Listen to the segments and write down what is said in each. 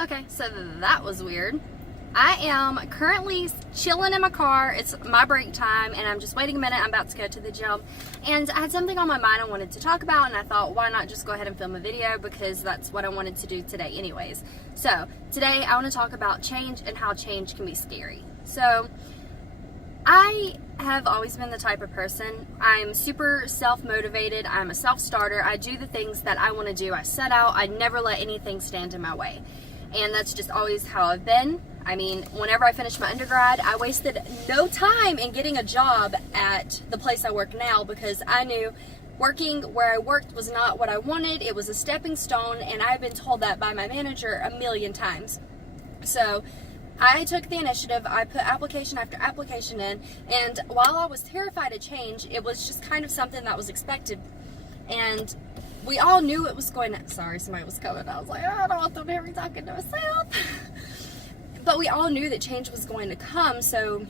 Okay, so that was weird. I am currently chilling in my car. It's my break time, and I'm just waiting a minute. I'm about to go to the gym, and I had something on my mind I wanted to talk about, and I thought, why not just go ahead and film a video, because that's what I wanted to do today anyways. So today I want to talk about change and how change can be scary. So I have always been the type of person, I'm super self-motivated, I'm a self-starter, I do the things that I want to do, I set out, I never let anything stand in my way. And that's just always how I've been. I mean, whenever I finished my undergrad, I wasted no time in getting a job at the place I work now, because I knew working where I worked was not what I wanted. It was a stepping stone, and I've been told that by my manager a million times. So I took the initiative, I put application after application in, and while I was terrified of change, it was just kind of something that was expected. And we all knew it was going to, sorry, somebody was coming. I was like, I don't want them to hear me talking to myself. But we all knew that change was going to come, so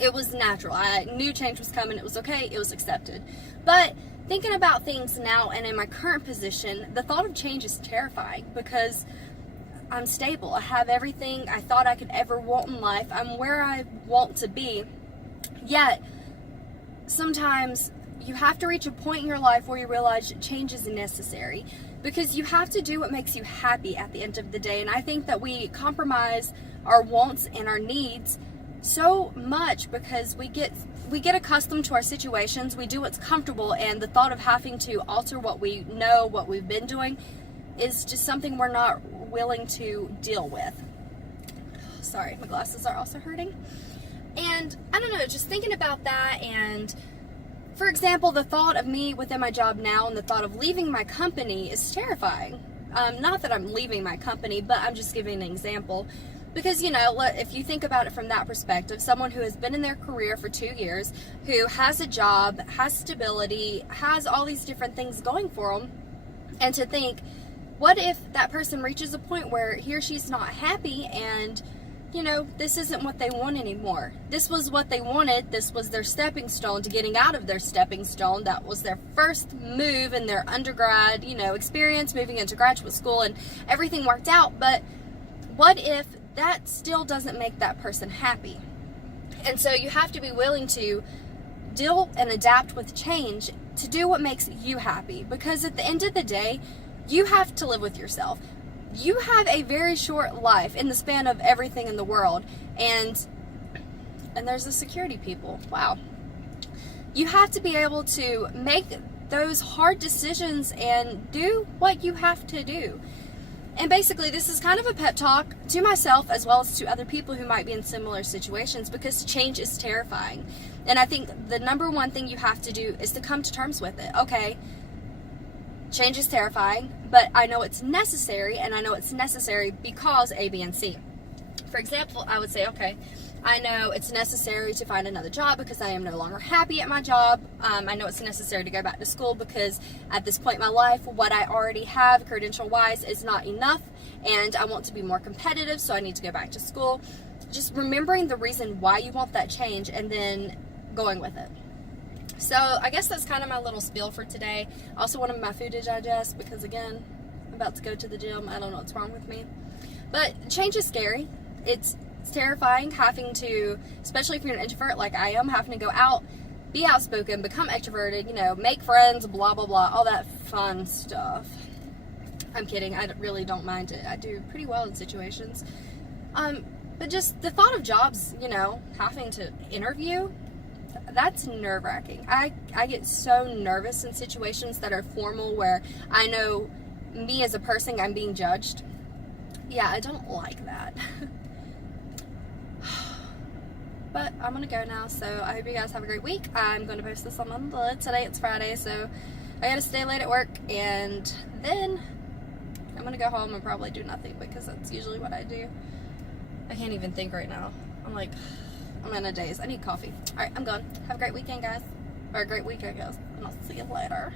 it was natural. I knew change was coming. It was okay. It was accepted. But thinking about things now and in my current position, the thought of change is terrifying, because I'm stable. I have everything I thought I could ever want in life. I'm where I want to be. Yet, sometimes you have to reach a point in your life where you realize change is necessary, because you have to do what makes you happy at the end of the day. And I think that we compromise our wants and our needs so much because we get accustomed to our situations. We do what's comfortable, and the thought of having to alter what we know, what we've been doing, is just something we're not willing to deal with. Sorry, my glasses are also hurting. And I don't know, just thinking about that, and for example, the thought of me within my job now and the thought of leaving my company is terrifying. Not that I'm leaving my company, but I'm just giving an example. Because, you know, if you think about it from that perspective, someone who has been in their career for 2 years, who has a job, has stability, has all these different things going for them, and to think, what if that person reaches a point where he or she's not happy and, you know, this isn't what they want anymore. This was what they wanted. This was their stepping stone to getting out of their stepping stone. That was their first move in their undergrad, you know, experience, moving into graduate school, and everything worked out. But what if that still doesn't make that person happy? And so you have to be willing to deal and adapt with change to do what makes you happy, because at the end of the day, you have to live with yourself. You have a very short life in the span of everything in the world, and there's the security people. Wow. You have to be able to make those hard decisions and do what you have to do. And basically, this is kind of a pep talk to myself as well as to other people who might be in similar situations, because change is terrifying. And I think the number one thing you have to do is to come to terms with it. Okay, change is terrifying, but I know it's necessary, and I know it's necessary because A, B, and C. For example, I would say, okay, I know it's necessary to find another job because I am no longer happy at my job. I know it's necessary to go back to school because at this point in my life, what I already have credential-wise is not enough, and I want to be more competitive, so I need to go back to school. Just remembering the reason why you want that change and then going with it. So I guess that's kind of my little spiel for today. I also wanted my food to digest because, again, I'm about to go to the gym. I don't know what's wrong with me. But change is scary. It's terrifying having to, especially if you're an introvert like I am, having to go out, be outspoken, become extroverted, you know, make friends, blah, blah, blah, all that fun stuff. I'm kidding. I really don't mind it. I do pretty well in situations. But just the thought of jobs, you know, having to interview, that's nerve-wracking. I get so nervous in situations that are formal where I know me as a person, I'm being judged. Yeah, I don't like that. But I'm going to go now, so I hope you guys have a great week. I'm going to post this on Monday. Today it's Friday, so I got to stay late at work, and then I'm going to go home and probably do nothing, because that's usually what I do. I can't even think right now. I'm in a daze. I need coffee. Alright, I'm gone. Have a great weekend, guys. Or a great week, I guess. And I'll see you later.